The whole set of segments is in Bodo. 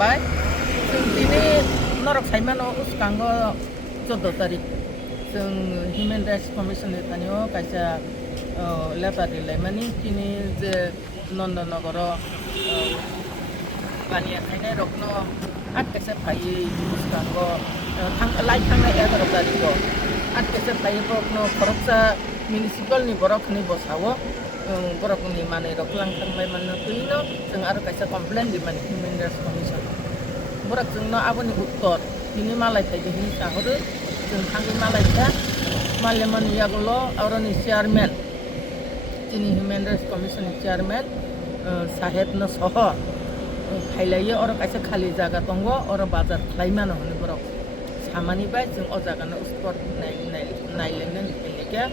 हामबाय जों दिनै नरक साइमानो उसकांगो 14 तारिख जों हिउमेन राइट्स कमिशननि थानायाव कायसा लेटार दिलायमानि दिनै जे नन्दनगर बानिया खैनायरकनो आटकेसे फायै उसकांगो थांनाय 11 तारिखआव आटकेसे फायै बरकनो खरकसा मिउनिसिपालनि बरकनि बसावो बरकनि माने रकलांखांबाय माने फैनो जों आरो कायसा कमप्लेन दिमानि हिउमेन राइट्स कमिशन बरक जोंनो आबोनि उत्तर दिनै मालाय फायदो हिनि साहरो जों थांगोन मालायखा मालेमन यागल' अरनि चेयारमेन दिनै हिउमेन राइट्स कमिशननि चेयारमेन साहेबनो सह फायलायो अर कायसा खालि जागा दङ अर बाजार खालायमानो होनो बरक सामानिबाय जों अ जागानो स्पट नायलायनो निफायलेखा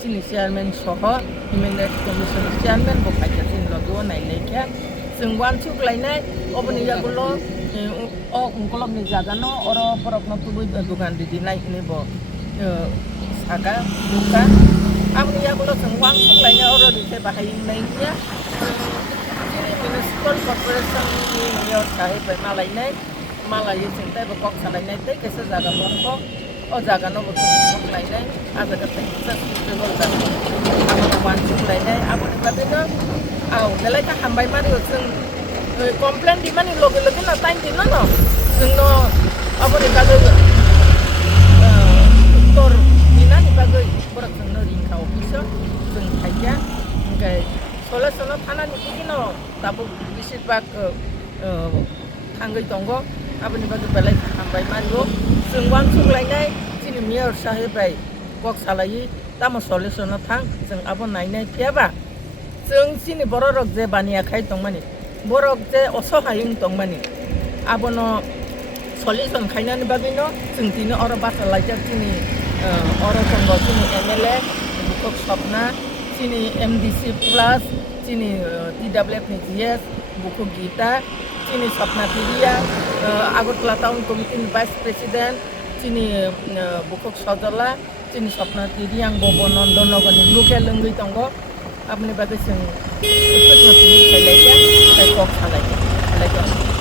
दिनै चेयारमेन सह हिउमेन राइट्स कमिशननि चेयारमेन बखायखा जों लगो नायलायखा जों वानसुक लायनाय अबनि यागल' उंकलबनि जागानो अर बरकनो तुबै दुकान दिदि नायखने ब सागा दुका आबनि यागल' जों वानसुक लायनाय अर दिसे बाहायनायनिया दिनै मिउनिसिपाल कर्परेशननि मेयर साहेब मालायनाय मालाय जोंथाय बक सालायनाय तै केसे जागा बंख अ जागानो बक लायनाय आजागा तै सासपिटेबल जागा आबनि वानसुक लायनाय आबनि बागैनो नालायखा हामबाय मारियो जों कमप्लेन दिमानि लगे लगे ना टाइम दिनो न जोंनो अबनि बागै उत्तर दिनानि बागै बरक जोंनो रिंखा अफिसाव जों थाइया ओमफ्राय सलेसनो थानानि बिदिनो दाबो बेसेबाग थांगै दङ आबनि बागै बेलाय हामबाय मारियो जों वानसुक लायनाय दिनै मेयर साहेबाय गक सालायि दामो सलेसनो थां जों आबो नायनाय फैयाबा जों दिनै बर' रक जे बानियाखाय दंमानि बरक जे असहायं दंमानि आबनो सलिसन खायनानि बागैनो जों दिनै अर बाथ्रा लायजा दिनै अर दङ दिनै MLA बुकक सपना दिनै MDC प्लास दिनै TWF नि GS बुकक गीता दिनै सपना तिरिया आगरतला टाउन कमिटिनि भाइस प्रेसिडेन्ट दिनै बुकक सजला दिनै सपना तिरियां बब नन्दनगरनि लुके लोंगै दङ आबनि बागै जों फोरमायथिनो खायलायगा कक सालायगा